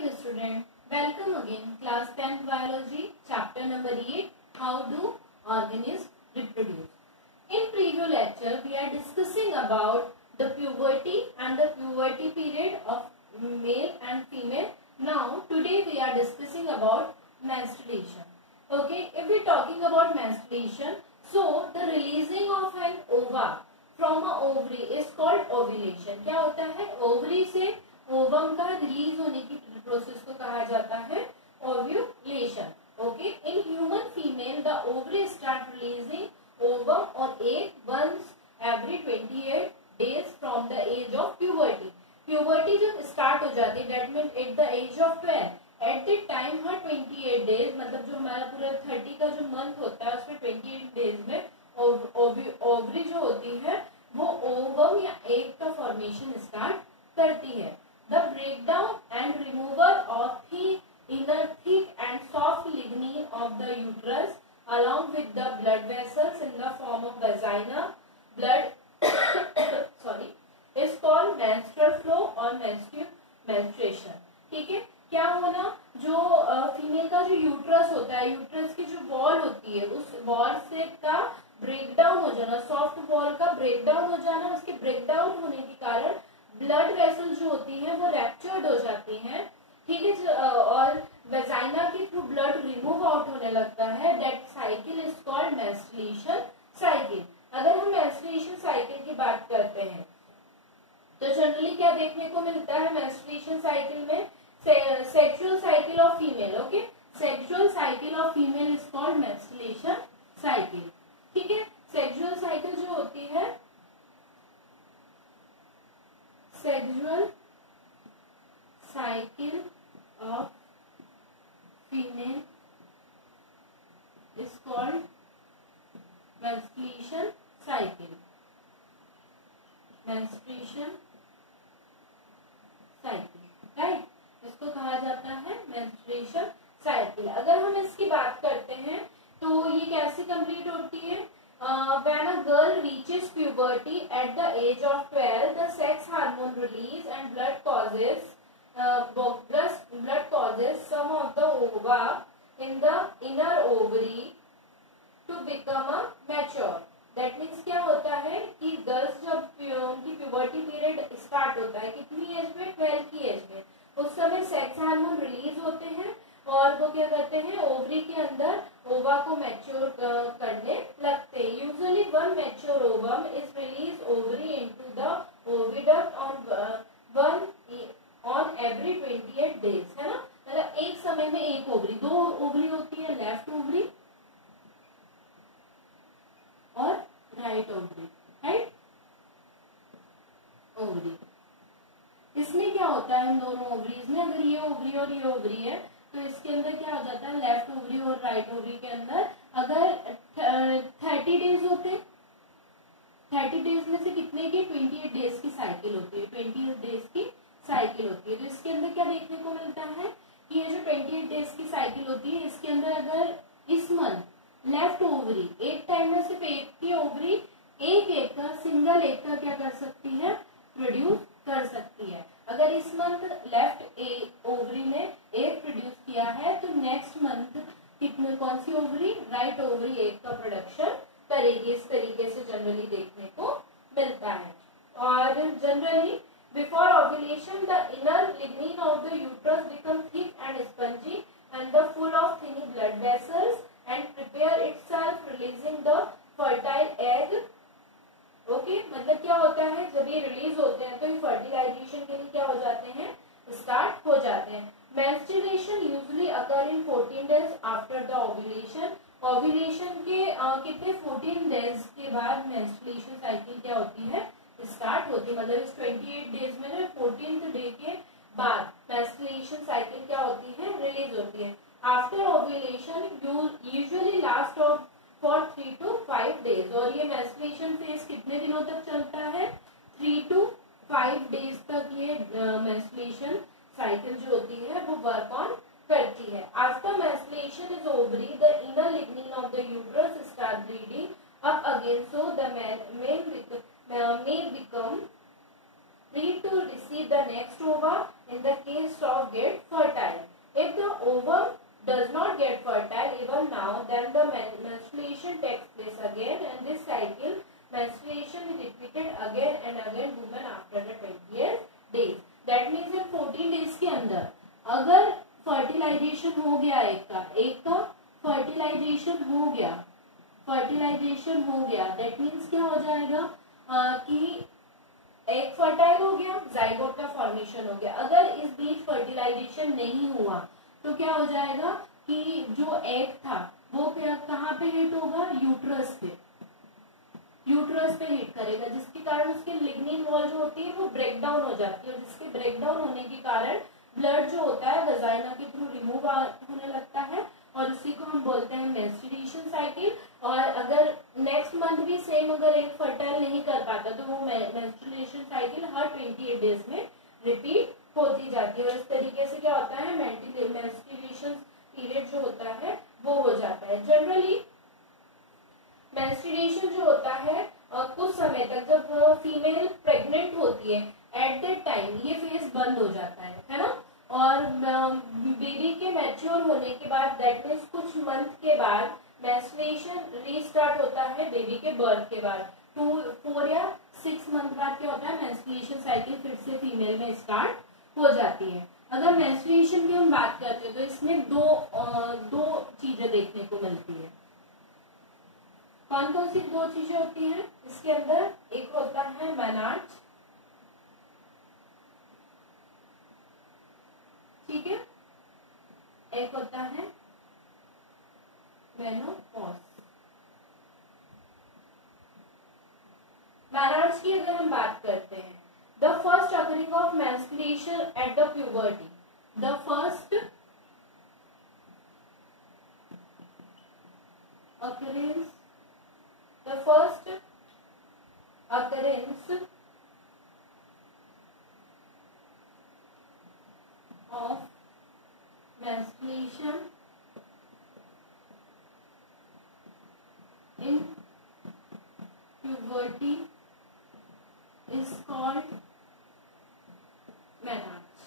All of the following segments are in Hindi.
dear student, welcome again. Class 10th Biology, chapter number 8, How do organisms reproduce? In previous lecture, we are discussing about the puberty and the puberty period of male and female. Now, today we are discussing about menstruation. Okay, if we are talking about menstruation, so the releasing of an ova from a ovary is called ovulation. क्या होता है? ओवरी से ओवम का रिलीज होने की प्रोसेस को कहा जाता है ovulation. Okay, in human female the ovary start releasing ovum और egg once every 28 days from the age of puberty. Puberty जब स्टार्ट हो जाती है that mean at the age of 12. At the time हर 28 डेज मतलब जो हमारा पूरा 30 का जो मंथ होता है उसमें 28 डेज में ओवरी जो होती है वो ओवम या एग का फॉर्मेशन स्टार्ट करती है. The breakdown and removal of thick inner thick and soft lignin of the uterus along with the blood vessels in the form of vagina blood sorry is called menstrual flow or menstruation. ठीक है, क्या होना, जो फीमेल का जो यूट्रस होता है, यूट्रस की जो वॉल होती है उस वॉल से का ब्रेकडाउन हो जाना, सॉफ्ट वॉल का ब्रेकडाउन हो जाना, उसके ब्रेकडाउन होने के कारण ब्लड वेसल जो होती है वो रैप्चर्ड हो जाती हैं. ठीक है, और वेजाइना के थ्रू ब्लड रिमूव आउट होने लगता है. That cycle is called menstruation cycle. अगर हम मेंस्ट्रुएशन साइकिल की बात करते हैं तो जनरली क्या देखने को मिलता है मेंस्ट्रुएशन साइकिल में? Sexual cycle of female. Okay, sexual cycle of female is called menstruation cycle. ठीक है, सेक्सुअल साइकिल जो होती है, sexual cycle of female is called menstruation cycle. Menstruation cycle, right, इसको कहा जाता है मेंस्ट्रुएशन साइकिल. अगर हम इसकी बात करते हैं तो ये कैसे कंप्लीट होती है? When a girl reaches puberty at the age of 12, the sex hormone release and blood causes some of the ova in the inner ovary to become a mature. That means क्या होता है कि गर्ल्स जब उनकी प्यूबर्टी पीरियड स्टार्ट होता है, कितनी एज में? 12 की एज में. उस समय सेक्स हार्मोन रिलीज होते हैं और वो क्या करते हैं, ओवरी के अंदर ओवा को मैच्योर करने लगते हैं. Usually one mature ovum is release ovary into the oviduct on every 28 days. है ना, मतलब एक समय में एक ओवरी, दो ओवरी होती है, लेफ्ट ओवरी और राइट ओवरी, राइट ओवरी. इसमें क्या होता है, इन दोनों ओवरीज में अगर ये ओवरी और ये ओवरी है तो इसके अंदर क्या हो जाता है, लेफ्ट ओवरी और राइट ओवरी के अंदर अगर 30 डेज होते, 30 डेज में से कितने की 28 डेज की साइकिल होती है, 28 डेज की साइकिल होती है. तो इसके अंदर क्या देखने को मिलता है कि ये जो 28 डेज की साइकिल होती है इसके अंदर अगर इस मंथ लेफ्ट ओवरी एक टाइम में सिर्फ एक की ओवरी एक का सिंगल एक का क्या कर सकती है, प्रोड्यूस कर सकती है. अगर इस मंथ लेफ्ट ओवरी ने एक प्रोड्यूस किया है तो नेक्स्ट मंथ कितने, कौन सी ओवरी, राइट ओवरी एक का प्रोडक्शन करेगी. इस तरीके से जनरली देखने को मिलता है. और generally before ovulation the inner लिग्निन of the uterus become thick and spongy and the full of tiny blood vessels and prepare itself releasing the fertile egg. Okay, मतलब क्या होता है, जब ये रिलीज होते हैं तो ये फर्टिलाइजेशन के लिए क्या हो जाते हैं, स्टार्ट हो जाते हैं. Menstruation usually occur in 14 days after the ovulation. Ovulation के कितने 14 डेज के बाद मेंस्ट्रुएशन साइकिल क्या होती है, स्टार्ट होती है. मतलब इस 28 डेज में 14th डे के बाद मेंस्ट्रुएशन साइकिल क्या होती है, रिलीज होती है. After ovulation usually last of for 3 to 5 days. और ये मेंस्ट्रुएशन फेज कितने दिनों तक चलता है, 3 to 5 डेज तक ये मेंस्ट्रुएशन साइकिल जो होती है वो वर्क ऑन करती है. After menstruation is ovary the inner लिग्निन of the uterus start bleeding up again, so the male become free to receive seed the next ova in the case of get fertile. If the ovum does not get fertile even now, then the menstruation takes place again, and this cycle menstruation is repeated again and again women after the 20th days. That means in 14 days के अंदर अगर फर्टिलाइजेशन हो गया, एक का फर्टिलाइजेशन हो गया, दैट मीन्स क्या हो जाएगा कि एग फर्टाइल हो गया, जाइगोट का फॉर्मेशन हो गया. अगर इस बीच फर्टिलाइजेशन नहीं हुआ तो क्या हो जाएगा कि जो एग था वो कहाँ पे हिट होगा, यूट्रस पे हिट करेगा, जिसके कारण उसके लिग्निन वॉल जो होती है वो ब्रेक डाउन हो जाती है, और जिसके ब्रेक डाउन होने के कारण ब्लड जो होता है वजाइना के थ्रू रिमूव होने लगता है, और उसी को हम बोलते हैं मेंस्ट्रुएशन साइकिल. और अगर नेक्स्ट मंथ भी सेम अगर एग फर्टाइल नहीं कर पाता तो वो मेंस्ट्रुएशन साइकिल हर 28 डेज में रिपीट होती जाती है, और इस तरीके से क्या होता है मेंस्ट्रुएशन पीरियड जो होता है वो हो जाता है. जनरली मेंस्ट्रुएशन जो होता है कुछ समय तक, जब फीमेल प्रेग्नेंट होती है एट दैट टाइम ये फेज बंद हो जाता है ना, और बेबी के मैच्योर होने के बाद दैट मीन्स कुछ मंथ के बाद मेंस्ट्रुएशन रीस्टार्ट होता है बेबी के बर्थ के बाद. 4 या 6 मंथ बाद क्या होता है मेंस्ट्रुएशन साइकिल फिर से फीमेल में स्टार्ट हो जाती है. अगर मेंस्ट्रुएशन की हम बात करते हैं तो इसमें दो चीजें देखने को मिलती है. कौन कौन सी दो चीजें होती हैं इसके अंदर? एक होता है मेनार्च, ठीक है, एक होता है मेनोपॉज. मेनार्च की अगर हम बात करते हैं, the first occurring of menstruation at the puberty, the first occurrence of menstruation in puberty is called menarche.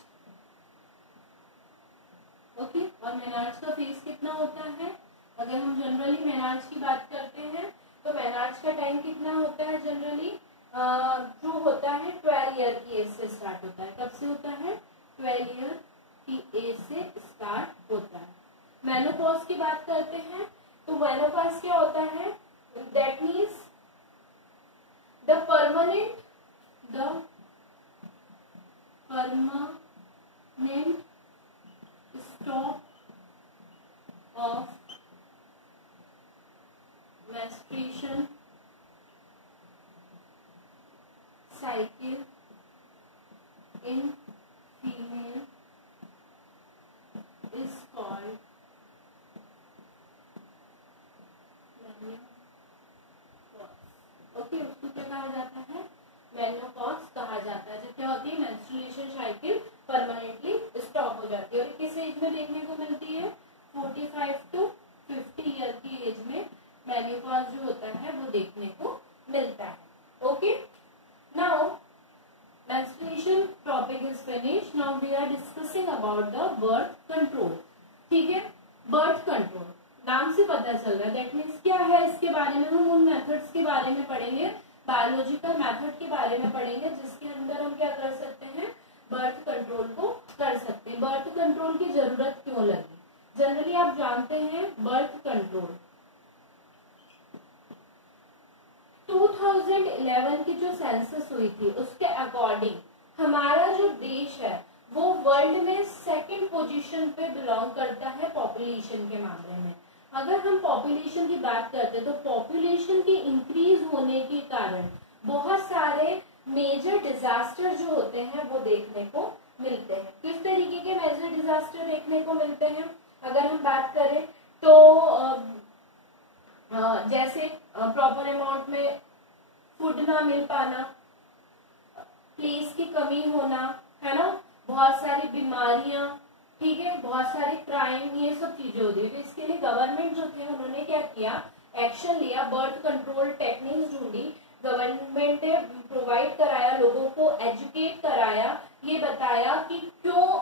Okay, और मेनार्च का फेज कितना होता है? अगर हम जनरली मेनार्च की बात करते हैं तो मेनार्च का टाइम कितना होता है? जनरली जो होता है 12 ईयर की एज से स्टार्ट होता है. कब से होता है? 12 ईयर की एज से स्टार्ट होता है. मेनोपॉज की बात करते हैं तो मेनोपॉज क्या होता है? That means the permanent stop of menstruation cycle in female is called menopause. Okay, उसको क्या कहा जाता है? मेनोपॉज कहा जाता है. जब क्या होती है मेंस्ट्रुएशन साइकिल परमानेंटली स्टॉप हो जाती है, और किस एज में देखने को मिलती है? 45 to 50 ईयर की एज में मेनोपॉज जो होता है वो देखने को मिलता है. Okay, now menstruation topic is finished. Now we are discussing about the birth control. ठीक है, बर्थ कंट्रोल नाम से पता चल रहा है, दैट मीन्स क्या है इसके बारे में हम उन मेथड्स के बारे में पढ़ेंगे, बायोलॉजिकल मेथड के बारे में पढ़ेंगे जिसके अंदर हम क्या कर सकते हैं, बर्थ कंट्रोल को कर सकते हैं. बर्थ कंट्रोल की जरूरत क्यों लगी? जनरली आप जानते हैं बर्थ कंट्रोल 2011 की जो सेंसस हुई थी उसके अकॉर्डिंग हमारा जो देश है वो वर्ल्ड में 2nd पोजीशन पे बिलोंग करता है पॉपुलेशन के मामले में. अगर हम पॉपुलेशन की बात करते हैं तो पॉपुलेशन के इंक्रीज होने के कारण बहुत सारे मेजर डिजास्टर जो होते हैं वो देखने को मिलते हैं. किस तरीके के मेजर डिजास्टर देखने को मिलते हैं? अगर हम बात करें तो जैसे प्रॉपर अमाउंट में फूड ना मिल पाना, प्लेस की कमी होना, है ना, बहुत सारी बीमारियां, ठीक है, बहुत सारे क्राइम, ये सब चीजें होती है. तो इसके लिए गवर्नमेंट जो थे उन्होंने क्या किया, एक्शन लिया, बर्थ कंट्रोल टेक्निक्स ढूंढी गवर्नमेंट ने प्रोवाइड कराया, लोगों को एजुकेट कराया, ये बताया कि क्यों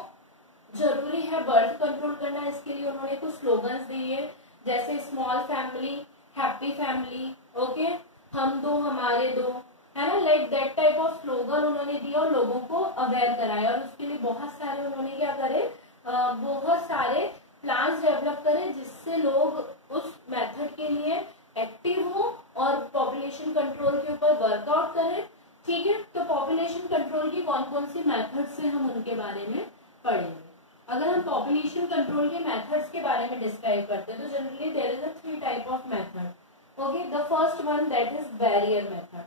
जरूरी है बर्थ कंट्रोल करना। इसके लिए उन्होंने कुछ स्लोगन्स दिए, जैसे small family happy family, okay, हम दो हमारे दो, है ना, like that type of slogan उन्होंने दिया और लोगों को अवेयर कराया। और उसके लिए बहुत सारे उन्होंने क्या करे, बहुत सारे प्लान्स डेवलप करे जिससे लोग उस मेथड के लिए एक्टिव हो और पॉपुलेशन कंट्रोल के ऊपर वर्कआउट करें। ठीक है, तो पॉपुलेशन कंट्रोल की कौन कौन सी मेथड्स से हम उनके बारे में पढ़ेंगे। अगर हम पॉपुलेशन कंट्रोल के मेथड्स के बारे में डिस्क्राइब करते हैं तो generally there is a 3 type of method, okay. The first one that is barrier method,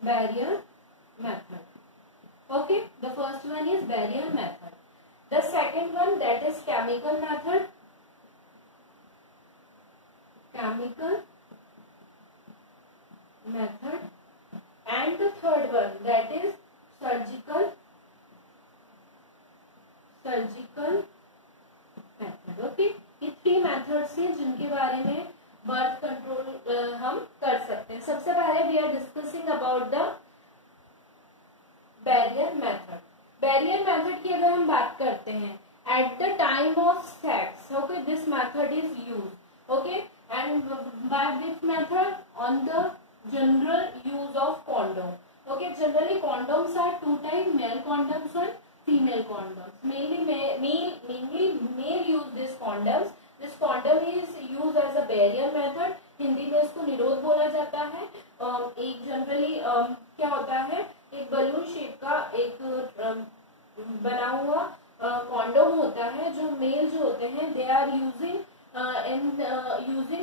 barrier method, okay, the first one is barrier method. The second one that is chemical method, chemical method, and the third one that is surgical method, okay। ये 3 मेथड्स हैं जिनके बारे में बर्थ कंट्रोल हम कर सकते हैं। सबसे पहले we are discussing about the barrier method. Barrier method की अगर हम बात करते हैं, at the time of sex, okay, this method is use, okay, and by which method, on the general use of condom, okay. Generally condoms are 2 type, male condoms और female condoms. mainly male use this condoms. This condom is used as a barrier method. Hindi में इसको निरोध बोला जाता है। एक जनरली क्या होता है, एक बलून शेप का एक बना हुआ कॉन्डोम होता है जो मेल जो होते हैं they are using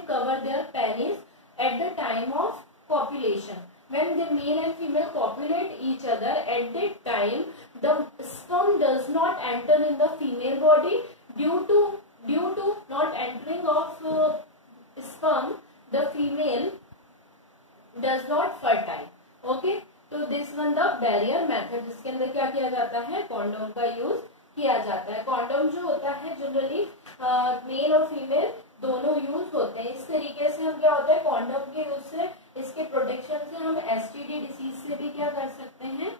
cover their penis at the time of copulation. When the male and female copulate each other, at that time the sperm does not enter in the female body. Due to not entering of sperm, the female does not fertile, okay। तो this one the barrier method, जिसके अंदर क्या किया जाता है, कॉन्डोम का यूज किया जाता है। कॉन्डोम जो होता है जनरली मेल और फीमेल दोनों यूज होते हैं। इस तरीके से हम क्या होता है, कॉन्डोम के यूज से, इसके प्रोटेक्शन से हम एसटीडी डिसीज से भी क्या कर सकते हैं,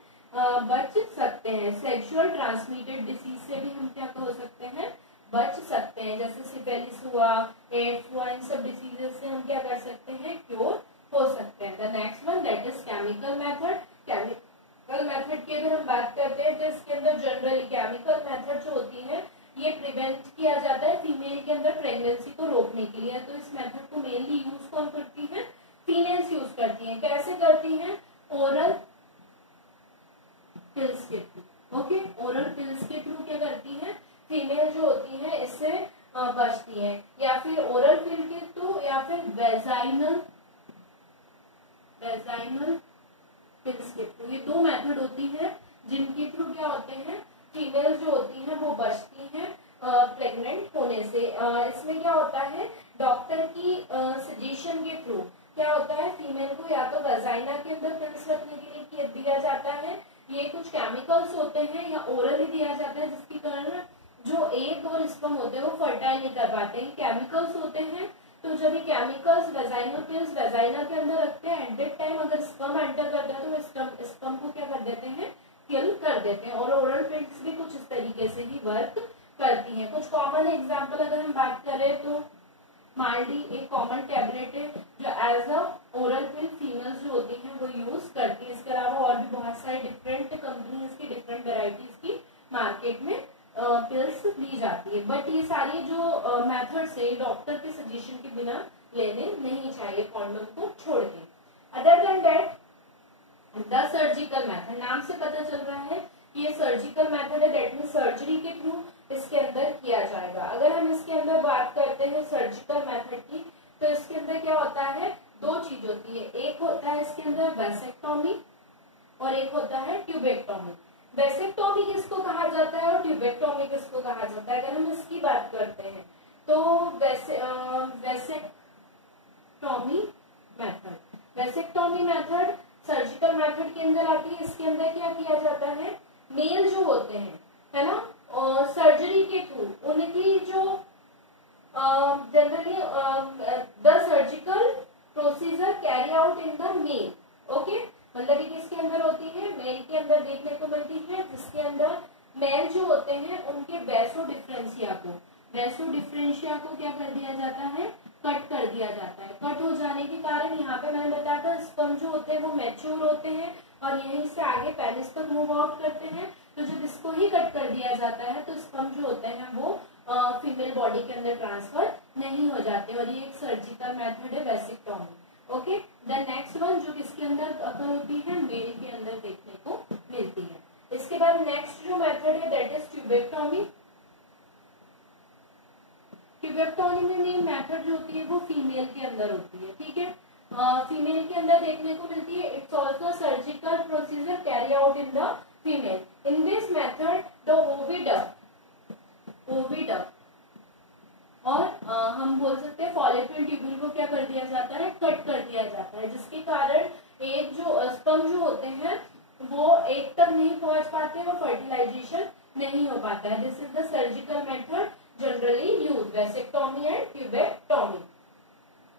बच सकते हैं। सेक्सुअल ट्रांसमिटेड डिसीज से भी हम क्या हो सकते हैं, बच सकते हैं। जैसे सिफिलिस हुआ, एड्स हुआ, इन सब डिसीजेस से हम क्या कर सकते हैं, क्योर हो सकते हैं। The next one that is chemical method. Chemical method की अगर हम बात करते हैं तो इसके अंदर जनरली केमिकल मेथड जो होती है ये प्रिवेंट किया जाता है फीमेल के अंदर प्रेगनेंसी को रोकने के लिए। तो इस मेथड को मेनली यूज कौन करती है, फीमेल्स यूज करती हैं। कैसे करती हैं, ओरल पिल्स के थ्रू, ओके, ओरल पिल्स के थ्रू क्या करती हैं, फीमेल जो होती है इससे बचती है, या फिर ओरल पिल के थ्रू या फिर वेजाइनल पिल्स के थ्रू। ये 2 मेथड होती है जिनके थ्रू क्या होते हैं, फीमेल जो होती है वो बचती हैं प्रेग्नेंट होने से। इसमें क्या होता है, डॉक्टर की सजेशन के थ्रू क्या होता है, फीमेल को या तो वेजाइना के अंदर पिल्स रखने के लिए दिया जाता है, ये कुछ केमिकल्स होते हैं, या ओरली दिया जाता है जिसके कारण जो एग और स्पर्म होते हैं वो फर्टाइल नहीं कर पाते हैं, केमिकल्स होते हैं। तो जब ये केमिकल्स वेजाइनल पिल्स वेजाइना के अंदर रखते हैं, एट दैट टाइम अगर स्पर्म एंटर करता है तो स्पर्म को क्या कर देते हैं, किल कर देते हैं। और ओरल पिल्स भी कुछ इस तरीके से ही वर्क करती हैं। कुछ कॉमन एग्जांपल अगर हम बात करें तो माल्डी एक कॉमन टैबलेट है जो as a oral pill females जो होती हैं वो यूज करती है। इसके अलावा और भी बहुत सारी डिफरेंट कंपनीज की डिफरेंट वेराइटीज की मार्केट में पिल्स दी जाती है। बट ये सारी जो मेथड्स है डॉक्टर के सजेशन के बिना लेने नहीं चाहिए कॉन्डोम को छोड़ के। Other than that the surgical method, नाम से पता चल रहा है कि ये सर्जिकल मेथड है, दैट मीन सर्जरी के थ्रू इसके अंदर किया जाएगा। अगर हम इसके अंदर बात करते हैं सर्जिकल मेथड की तो इसके अंदर क्या होता है, 2 चीज होती है, एक होता है इसके अंदर वेसेक्टोमी और एक होता है ट्यूबेक्टोमी। वेसेक्टोमी किसको कहा जाता है और ट्यूबेक्टोमी किसको कहा जाता है, अगर हम इसकी बात करते हैं तो वेसेक्टोमी मेथड सर्जिकल मेथड के अंदर आती है। इसके अंदर क्या किया जाता है, मेल जो होते हैं, है ना, और सर्जरी के थ्रू उनकी जो generally the surgical procedure male जो होते हैं उनके वैसोडिफरेंशिया को क्या कर दिया जाता है, कट कर दिया जाता है। कट हो जाने के कारण यहाँ पे मैंने बताया था स्पर्म जो होते हैं वो मैच्योर होते हैं और यहीं से आगे पेनिस तक मूव आउट करते हैं। तो जब इसको ही कट कर दिया जाता है तो स्पर्म जो होते हैं वो फीमेल बॉडी के अंदर ट्रांसफर नहीं हो जाते और ये एक सर्जिकल मेथड है वेसिक्टोमी। ओके, देन नेक्स्ट वन जो किसके अंदर अकर होती है, मेल के अंदर देखने को मिलती है। इसके बाद नेक्स्ट जो मेथड है दैट इज ट्यूबेक्टोमी। ट्यूबेक्टोमी में मेथड जो होती है वो फीमेल के अंदर होती है, ठीक है, फीमेल के अंदर देखने को मिलती है। It's also surgical procedure carry out in the female. In this method the oviduct और हम बोल सकते हैं फॉलिक्यूल ट्यूब्यूल को क्या कर दिया जाता है, कट कर दिया जाता है, जिसके कारण एक जो स्पर्म जो होते हैं वो एक तक नहीं पहुंच पाते और फर्टिलाइजेशन नहीं हो पाता है। This is the surgical method generally use, vasectomy and tubectomy.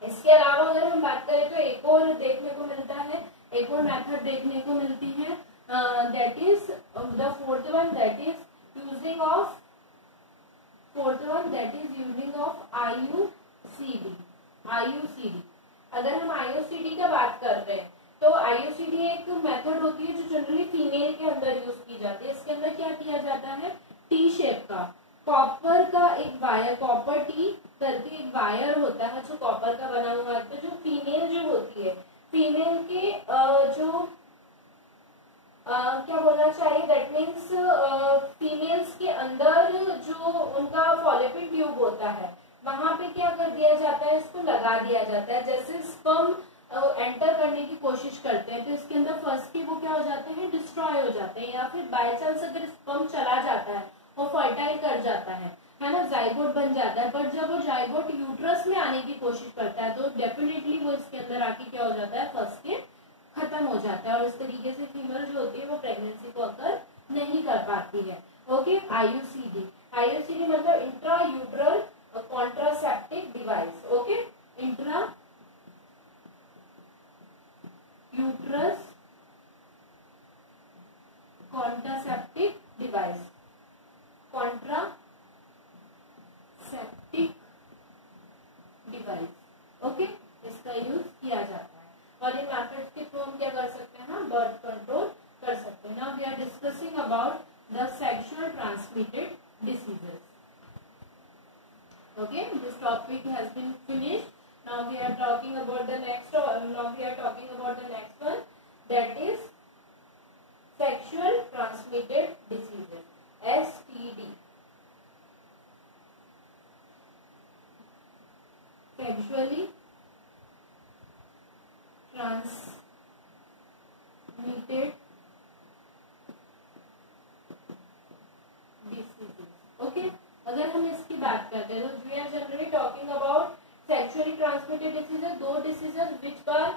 इसके अलावा अगर हम बात करें तो एक और देखने को मिलता है, एक और मेथड देखने को मिलती है, that is the fourth one that is using of IUCD। अगर हम IUCD का बात कर रहे हैं तो IUCD एक मेथड होती है जो जनरली फीमेल के अंदर यूज की जाती है। इसके अंदर क्या किया जाता है, टी शेप का कॉपर का एक वायर, कॉपर टी करके एक वायर होता है जो कॉपर का बना हुआ है। तो जो फीमेल जो होती है, फीमेल के जो क्या बोलना चाहिए, दैट मीन्स फीमेल्स के अंदर जो उनका फॉलिक्यूल ट्यूब होता है वहां पे क्या कर दिया जाता है, इसको लगा दिया जाता है। जैसे स्पर्म एंटर करने की कोशिश करते हैं तो इसके अंदर फंस के वो क्या हो जाते हैं, डिस्ट्रॉय हो जाते हैं, या फिर बाय चांस अगर स्पर्म चला जाता है और फर्टाइल कर जाता है ना, जाइगोट बन जाता है, पर जब वो जाइगोट यूट्रस में आने की कोशिश करता है तो डेफिनेटली वो इसके अंदर आके क्या हो जाता है, फंस के खत्म हो जाता है और इस तरीके से फीमेल जो होती है वो प्रेगनेंसी को अकर नहीं कर पाती है। ओके, IUCD मतलब intra uterine contraceptive device. Okay, intra uterus contraceptive device, contraceptive device. Okay, इसका यूज किया जाता है और इन मेथड्स के थ्रू हम क्या कर सकते हैं ना, बर्थ कंट्रोल कर सकते हैं। Now we are discussing about the sexual transmitted diseases. Okay, this topic has been finished. Now we are talking about the next one, that is sexual transmitted diseases, STD. Sexually transmitted diseases. Okay, अगर हम इसकी बात करते हैं तो we are generally talking about sexually transmitted diseases, those diseases which are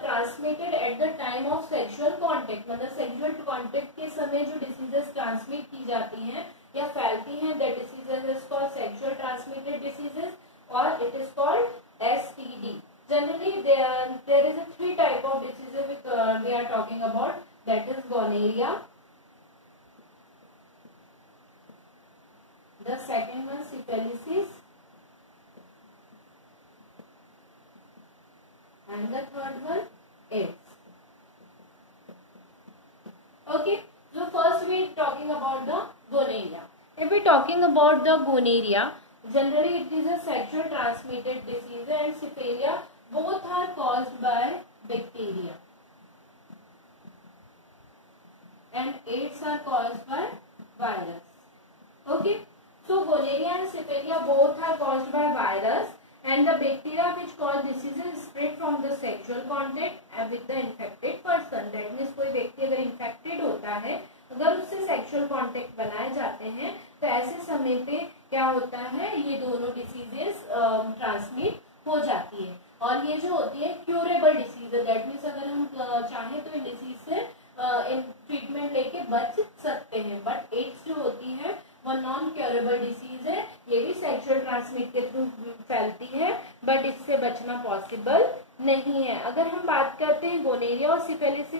transmitted at the time of sexual contact, मतलब सेक्सुअल कांटेक्ट के समय जो डिसीजेस ट्रांसमिट की जाती हैं या फैलती हैं, that diseases is called sexual transmitted diseases और it is called STD. Generally there is a 3 type of diseases which we are talking about, that is gonorrhea, the second one syphilis and the third one AIDS. Okay, so first we are talking about the gonorrhea. If we are talking about the gonorrhea, generally it is a sexual transmitted disease and syphilis both are caused by bacteria and AIDS are caused by virus. Okay, so gonorrhea and syphilis both are caused by virus and the bacteria which cause diseases spread from the sexual contact with the infected person. That means कोई व्यक्ति अगर infected होता है, अगर उससे सेक्सुअल कांटेक्ट बनाए जाते हैं तो ऐसे समय पे क्या होता है, ये दोनों डिसीजेस ट्रांसमिट हो जाती है और ये जो होती है क्यूरेबल डिसीज है। दैट मीन्स अगर हम चाहें तो इन डिसीज से ट्रीटमेंट लेके बच सकते हैं, बट एड्स जो होती है वो नॉन क्यूरेबल डिसीज है, ये भी सेक्सुअल ट्रांसमिट के थ्रू फैलती है बट इससे बचना पॉसिबल नहीं है। अगर हम बात करते हैं गोनेरिया और सिफिलिस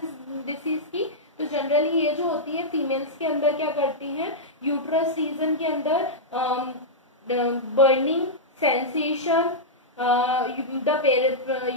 डिसीज की तो जनरली जनरली ये जो होती है फीमेल्स के अंदर क्या करती हैं, यूट्रस रीजन के अंदर बर्निंग सेंसेशन,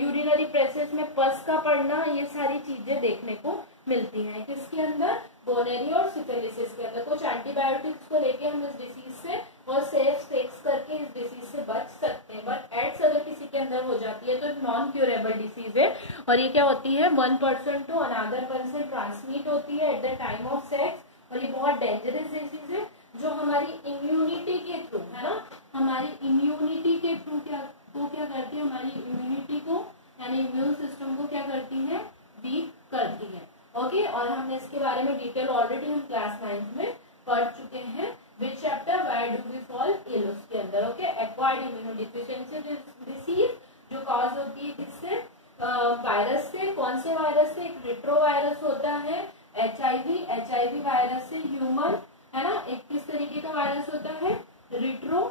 यूरिनरी प्रोसेस में पस का पड़ना, ये सारी चीजें देखने को मिलती हैं किसके अंदर, गोनेरिया और सिफिलिसिस के अंदर। कुछ एंटीबायोटिक्स को लेके हम इस डिसीज से और सेफ सेक्स करके इस डिसीज से बच सकते हैं, बट एड्स अगर किसी के अंदर हो जाती है तो नॉन क्यूरेबल डिसीज है और ये क्या होती है 1% टू अनदर पर्सन ट्रांसमिट होती है eight the time of sex, और ये बहुत डेंजरस डिसीज है जो हमारी इम्यूनिटी के थ्रू, है ना, हमारी इम्यूनिटी के थ्रू क्या करती है, हमारी इम्यूनिटी को यानी इम्यून सिस्टम को क्या करती है, वीक करती है। ओके, और हमने इसके बारे में डिटेल ऑलरेडी हम क्लास 9th में पढ़ चुके हैं। Which chapter where do we fall ill, उसके अंदर। ओके, एक्वायर्ड इम्यूनोडिफिशियेंसी डिसीज जो कॉज होती है किससे, वायरस से। कौन से वायरस से, एक रिट्रो वायरस होता है, एचआईवी वायरस से, ह्यूमन, है ना, एक किस तरीके का वायरस होता है, रिट्रो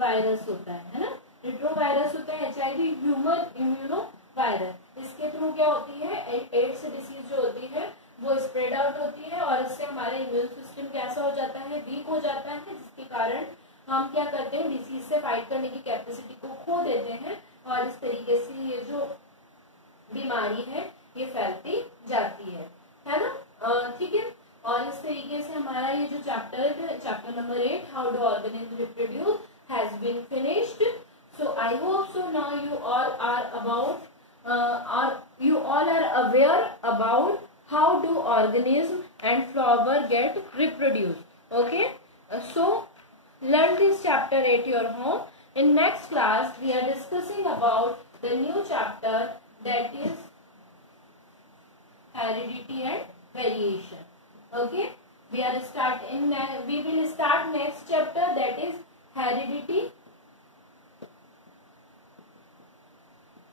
वायरस होता है ना, रिट्रो वायरस होता है, एचआईवी ह्यूमन इम्यूनो वायरस। इसके थ्रू क्या होती है, एड्स डिसीज जो होती है वो स्प्रेड आउट होती है और इससे हमारा इम्यून सिस्टम कैसा हो जाता है, वीक हो जाता है, जिसके कारण हम क्या करते हैं, डिसीज से फाइट करने की कैपेसिटी को खो देते हैं और इस तरीके से ये जो बीमारी है ये फैलती जाती है ना, ठीक है। और इस तरीके से हमारा ये जो chapter number 8 how do organism reproduce has been finished. So I hope so now you all are aware about how do organism and flower get reproduced. Okay, so learn this chapter at your home. In next class we are discussing about the new chapter that is heredity and variation. Okay, we will start next chapter that is heredity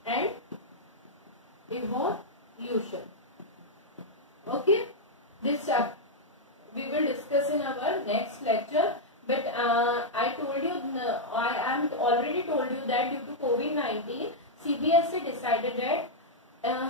and evolution. Okay, this we will discuss in our next lecture, but I am already told you that due to COVID-19 CBSE decided that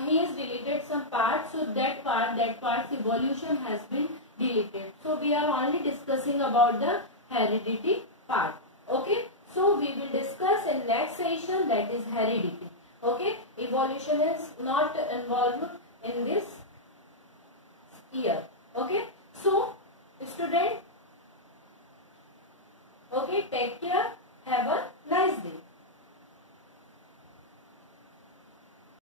he has deleted some parts, so that part's evolution has been deleted, so we are only discussing about the heredity part. Okay, so we will discuss in next session that is heredity. Okay, evolution is not involved in this year. Okay, so student, okay, take care, have a nice day.